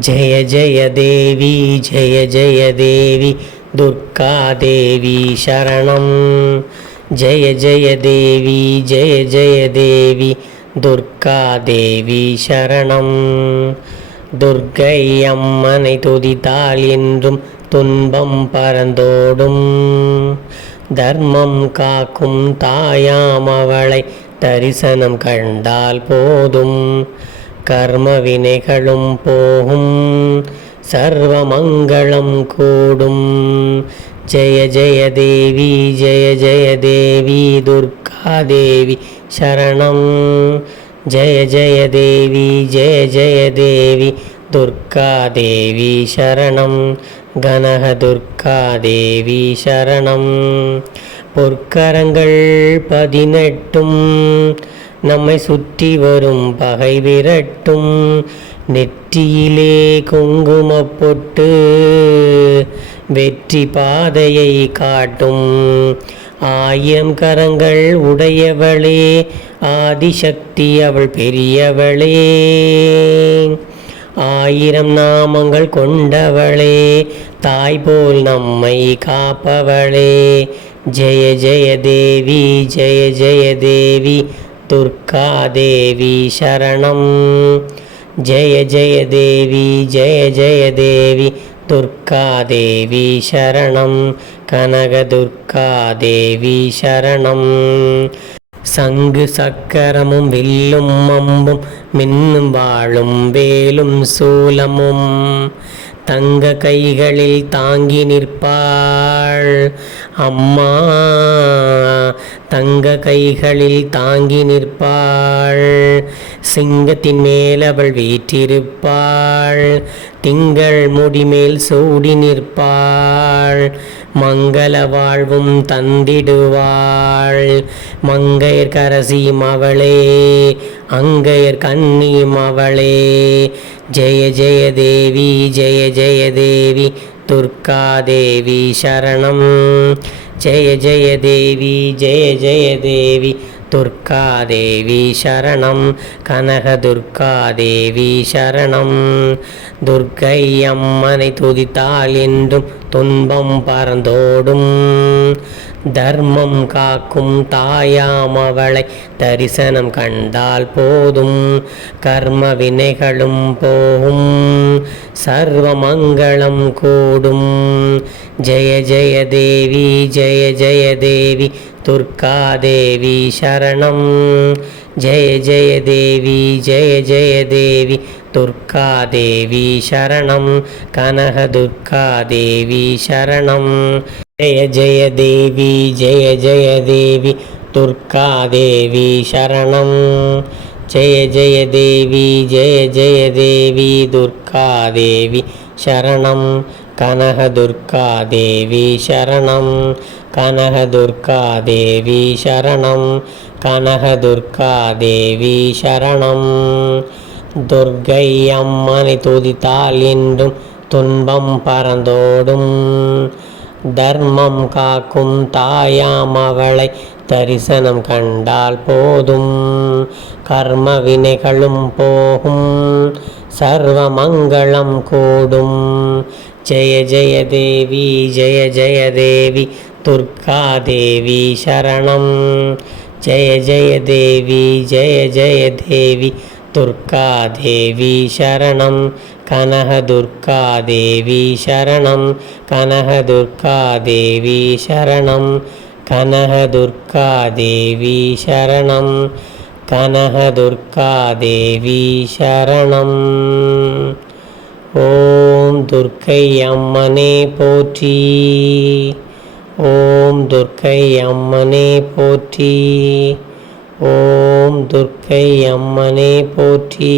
ஜய ஜய தேவி ஜய ஜய தேவி துர்கா தேவி சரணம். ஜய ஜய தேவி ஜய ஜய தேவி துர்கா தேவி சரணம். துர்கை அம்மனை துதித்தால் என்றும் துன்பம் பறந்தோடும் தர்மம் காக்கும் தாயாம் அவளை தரிசனம் கண்டால் போதும். கர்ம வினைகளும் போகும். சர்வமங்களம் கூடும். ஜெய ஜெய தேவி ஜெய ஜெய தேவி துர்கா தேவி சரணம். ஜெய ஜெய தேவி ஜெய ஜெய தேவி துர்கா தேவி சரணம். கனக துர்கா தேவி சரணம். பொற்கரங்கள் பதினெட்டும். நம்மை சுற்றி வரும் பகை விரட்டும். நெற்றியிலே குங்குமப் பொட்டு வெற்றி பாதையை காட்டும். ஆயிரம் கரங்கள் உடையவளே ஆதிசக்தி அவள் பெரியவளே. ஆயிரம் நாமங்கள் கொண்டவளே தாய் போல் நம்மை காப்பவளே. ஜெய ஜெய தேவி ஜெய ஜெய தேவி துர்கா தேவி சரணம். ஜெய ஜெய தேவி ஜெய ஜெய தேவி துர்கா தேவி சரணம். கனக துர்கா தேவி சரணம். சங்கு சக்கரமும் வில்லும் அம்பும் மின்னும் வாழும் வேலும் சூலமும். தங்க கைகளில் தாங்கி நிற்பாள். அம்மா தங்க கைகளில் தாங்கி நிற்பாள். சிங்கத்தின் மேல் அவள் வீற்றிருப்பாள். திங்கள் முடிமேல் சூடி நிற்பாள். மங்கள வாழ்வும் தந்திடுவாள். மங்கையர் கரசியும் அவளே அங்கையர் கன்னியும் அவளே. ஜெய ஜெய தேவி ஜெய ஜெய தேவி துர்கா தேவி சரணம். ஜெய ஜெய தேவி ஜெய ஜெய தேவி துர்கா தேவி சரணம். கனக துர்கா தேவி சரணம். துர்க்கை அம்மனை துதித்தால் என்றும் துன்பம் பறந்தோடும் தர்மம் காக்கும் தாயாம் அவளை தரிசனம் கண்டால் போதும். கர்ம வினைகளும் போகும். சர்வ மங்களம் கூடும். ஜெய ஜெய தேவி ஜெய ஜெய தேவி துர்கா தேவி சரணம். ஜெய ஜெய தேவி ஜெய ஜெய தேவி துர்கா தேவி சரணம். கனக துர்கா தேவி சரணம். ஜெய ஜெய தேவி ஜெய ஜெய தேவி துர்கா தேவி சரணம். ஜெய ஜெய தேவி ஜெய ஜெய தேவி துர்கா தேவி சரணம். கனக துர்கா தேவி சரணம். கனக துர்கா தேவி சரணம். கனக துர்கா தேவி சரணம். துர்கை அம்மனை துதித்தால் என்றும் துன்பம் பறந்தோடும் தர்மம் காக்கும் தாயாம் அவளை தரிசனம் கண்டால் போதும். கர்ம வினைகளும் போகும். சர்வ மங்களம் கூடும். ஜெய ஜெய தேவி ஜெய ஜெய தேவி துர்கா தேவி சரணம். ஜெய ஜெய தேவி ஜெய ஜெய தேவி துர்கா தேவி சரணம். கனக துர்கா தேவி சரணம். கனக துர்கா தேவி சரணம். கனக துர்கா தேவி சரணம். கனக துர்கா தேவி சரணம். ஓம் துர்க்கை அம்மனே போற்றி. ஓம் துர்க்கை அம்மனே போற்றி. ஓம் துர்க்கை அம்மனே போற்றி.